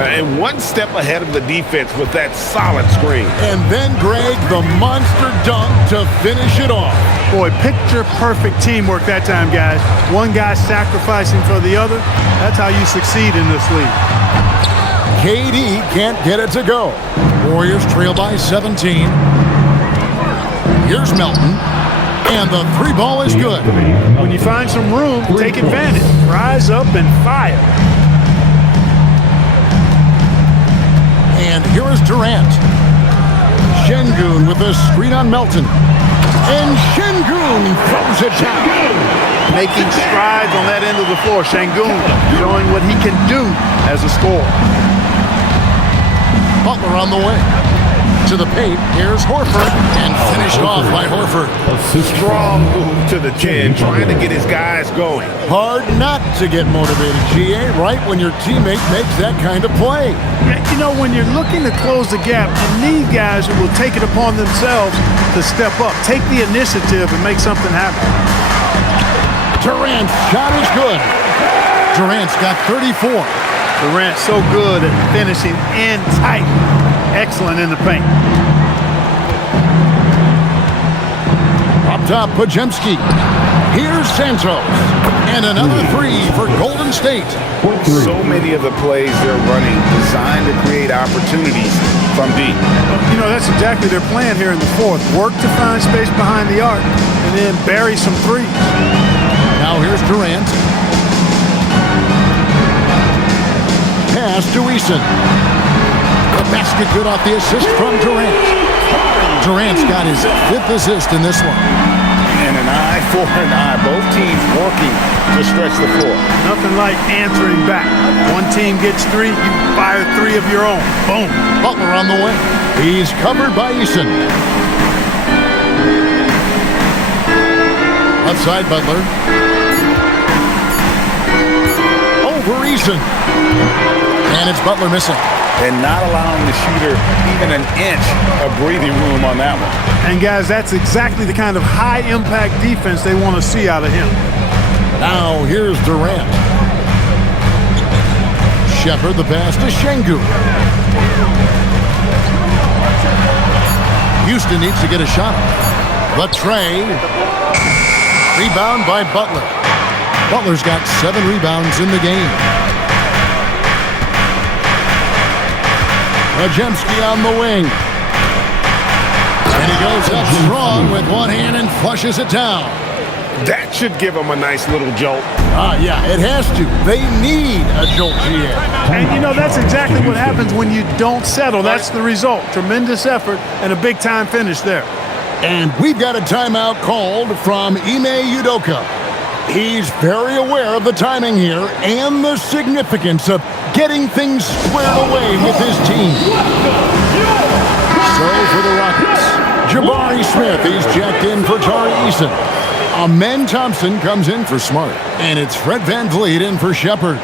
And one step ahead of the defense with that solid screen. And then Greg, the monster dunk to finish it off. Boy, picture perfect teamwork that time, guys. One guy sacrificing for the other. That's how you succeed in this league. KD can't get it to go. Warriors trail by 17. Here's Melton. And the three ball is good. When you find some room, take advantage. Rise up and fire. And here is Durant. Şengün with a screen on Melton. And Şengün throws it down. Making strides on that end of the floor. Şengün showing what he can do as a scorer. Butler on the way. To the paint, here's Horford, and finished off by Horford. Strong move to the chin, trying to get his guys going. Hard not to get motivated, GA, right when your teammate makes that kind of play. You know, when you're looking to close the gap, you need guys who will take it upon themselves to step up, take the initiative, and make something happen. Durant's shot is good. Durant's got 34. Durant so good at finishing in tight. Excellent in the paint. Up top, Pajemski. Here's Santos. And another three for Golden State. So many of the plays they're running designed to create opportunities from deep. You know, that's exactly their plan here in the fourth. Work to find space behind the arc and then bury some threes. Now here's Durant. Pass to Eason. The basket good off the assist from Durant. Durant's got his 5th assist in this one. And an eye for an eye. Both teams working to stretch the floor. Nothing like answering back. One team gets 3, you fire 3 of your own. Boom. Butler on the way. He's covered by Eason. Left side, Butler. Over Eason. And it's Butler missing. And not allowing the shooter even an inch of breathing room on that one. And guys, that's exactly the kind of high-impact defense they want to see out of him. Now here's Durant. Shepard the pass to Şengün. Houston needs to get a shot off. The tray. Rebound by Butler. Butler's got 7 rebounds in the game. Pajemski on the wing. And he goes up strong with one hand and flushes it down. That should give them a nice little jolt. Yeah, it has to. They need a jolt, GA. And, you know, that's exactly what happens when you don't settle. That's the result. Tremendous effort and a big-time finish there. And we've got a timeout called from Ime Udoka. He's very aware of the timing here and the significance of getting things squared away with his team. So for the Rockets, Jabari Smith, he's jacked in for Tari Eason. Amen Thompson comes in for Smart. And it's Fred VanVleet in for Shepard.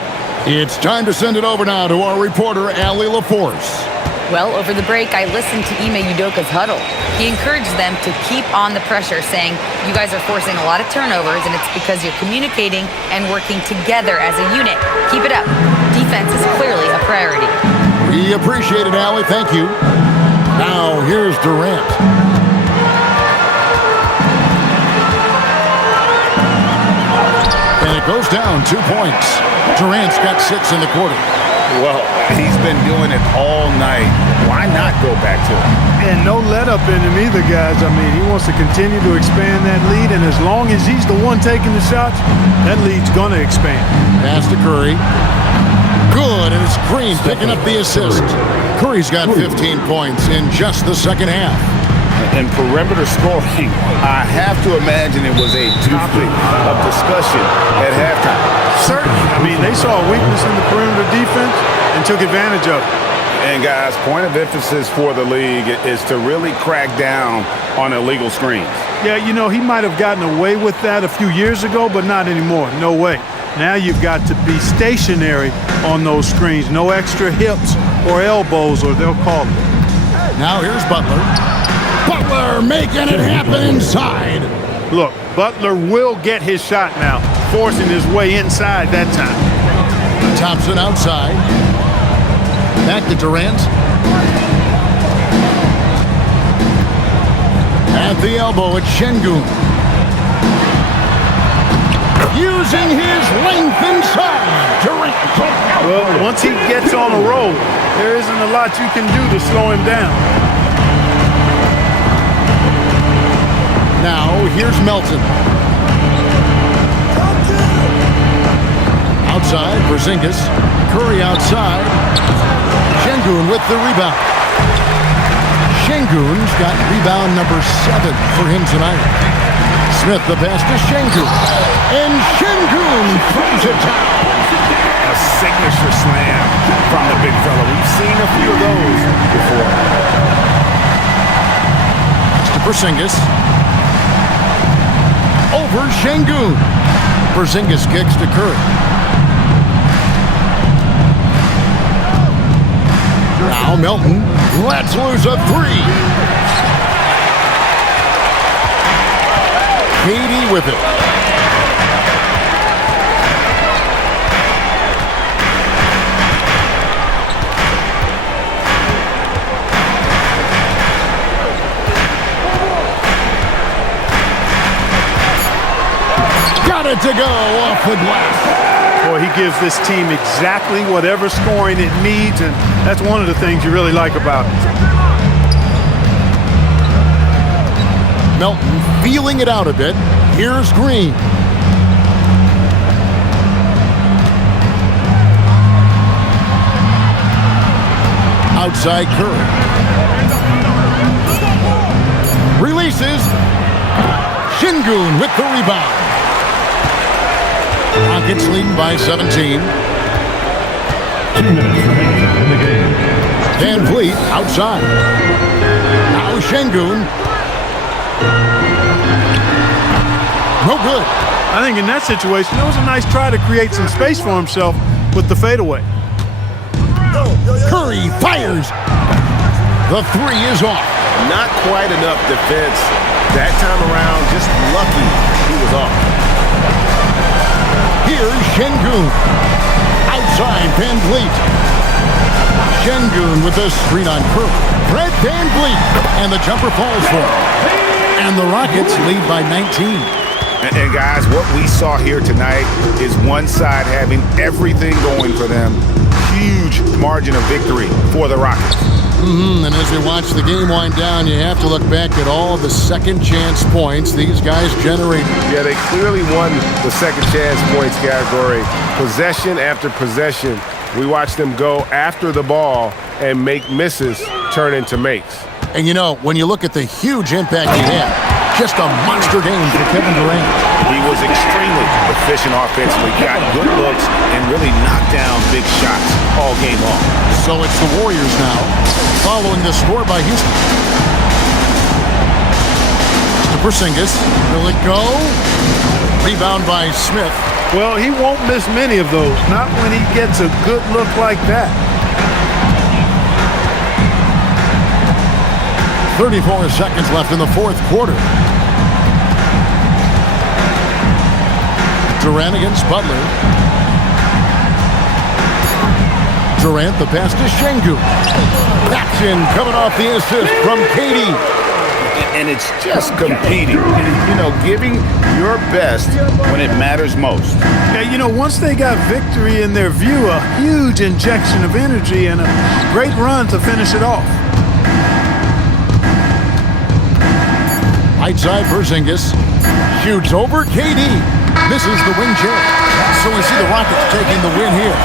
It's time to send it over now to our reporter, Allie LaForce. Well, over the break, I listened to Ime Udoka's huddle. He encouraged them to keep on the pressure, saying, you guys are forcing a lot of turnovers, and it's because you're communicating and working together as a unit. Keep it up. Defense is clearly a priority. We appreciate it, Allie. Thank you. Now, here's Durant. And it goes down 2 points. Durant's got 6 in the quarter. Well, he's been doing it all night. Why not go back to it? And no let-up in him either, guys. I mean, he wants to continue to expand that lead, and as long as he's the one taking the shots, that lead's going to expand. Pass to Curry. Good, and it's Green picking up the assist. Curry's got 15 points in just the second half. And perimeter scoring, I have to imagine it was a topic of discussion at halftime. Certainly. I mean, they saw a weakness in the perimeter defense and took advantage of it. And guys, point of emphasis for the league is to really crack down on illegal screens. Yeah, you know, he might have gotten away with that a few years ago, but not anymore. No way. Now you've got to be stationary on those screens. No extra hips or elbows, or they'll call it. Now here's Butler. Butler making it happen inside. Look, Butler will get his shot now, forcing his way inside that time. Thompson outside. Back to Durant. At the elbow, it's Şengün. Using his length inside. Durant. Well, once he gets on a roll, there isn't a lot you can do to slow him down. Now, here's Melton. Outside, Porzingis. Curry outside. Şengün with the rebound. Şengün's got rebound number 7 for him tonight. Smith the pass to Şengün. And Şengün throws it down. A signature slam from the big fella. We've seen a few of those before. Porzingis. Over Şengün. Porzingis kicks to Curry. Now Melton lets loose a three. KD with it. Got it to go off the glass. Boy, he gives this team exactly whatever scoring it needs, and that's one of the things you really like about it. Melton feeling it out a bit. Here's Green. Outside Curry. Releases. Şengün with the rebound. Rockets leading by 17. 2 minutes remaining in the game. Van Vliet outside. Now Şengün. No good. I think in that situation, it was a nice try to create some space for himself with the fadeaway. Curry fires. The three is off. Not quite enough defense that time around. Just lucky he was off. Here's Şengün. Outside Van Vliet. Şengün with the screen on Curry. Fred Van Vliet. And the jumper falls for him. And the Rockets lead by 19. And guys, what we saw here tonight is one side having everything going for them. Huge margin of victory for the Rockets. And as we watch the game wind down, you have to look back at all the second chance points these guys generated. Yeah, they clearly won the second chance points category. Possession after possession, we watched them go after the ball and make misses turn into makes. And you know, when you look at the huge impact he had, just a monster game for Kevin Durant. He was extremely efficient offensively, got good looks, and really knocked down big shots all game long. So it's the Warriors now, following the score by Houston. To Porzingis, will it go? Rebound by Smith. Well, he won't miss many of those, not when he gets a good look like that. 34 seconds left in the fourth quarter. Durant against Butler. Durant, the pass to Şengün. Action coming off the assist from KD. And it's just competing, you know, giving your best when it matters most. Yeah, you know, once they got victory in their view, a huge injection of energy and a great run to finish it off. Right side Porzingis shoots over KD. Misses the wing chair. So we see the Rockets taking the win here.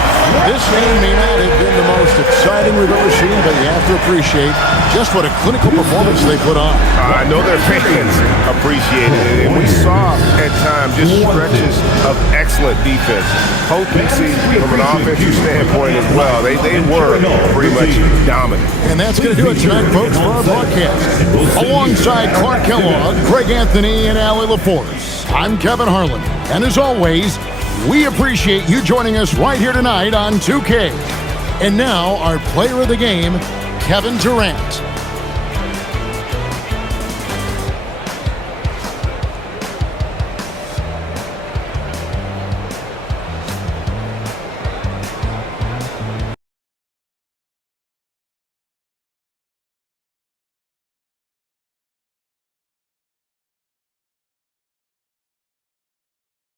This game may not have been the most exciting we've ever seen, but you have to appreciate just what a clinical performance they put on. I know their fans appreciated it, and we saw at times just stretches of excellent defense. Potency from an offensive standpoint as well. They were pretty much dominant. And that's going to do it tonight, folks, for our broadcast. Alongside Clark Kellogg, Greg Anthony, and Allie LaForce, I'm Kevin Harlan. And as always, we appreciate you joining us right here tonight on 2K. And now, our player of the game, Kevin Durant.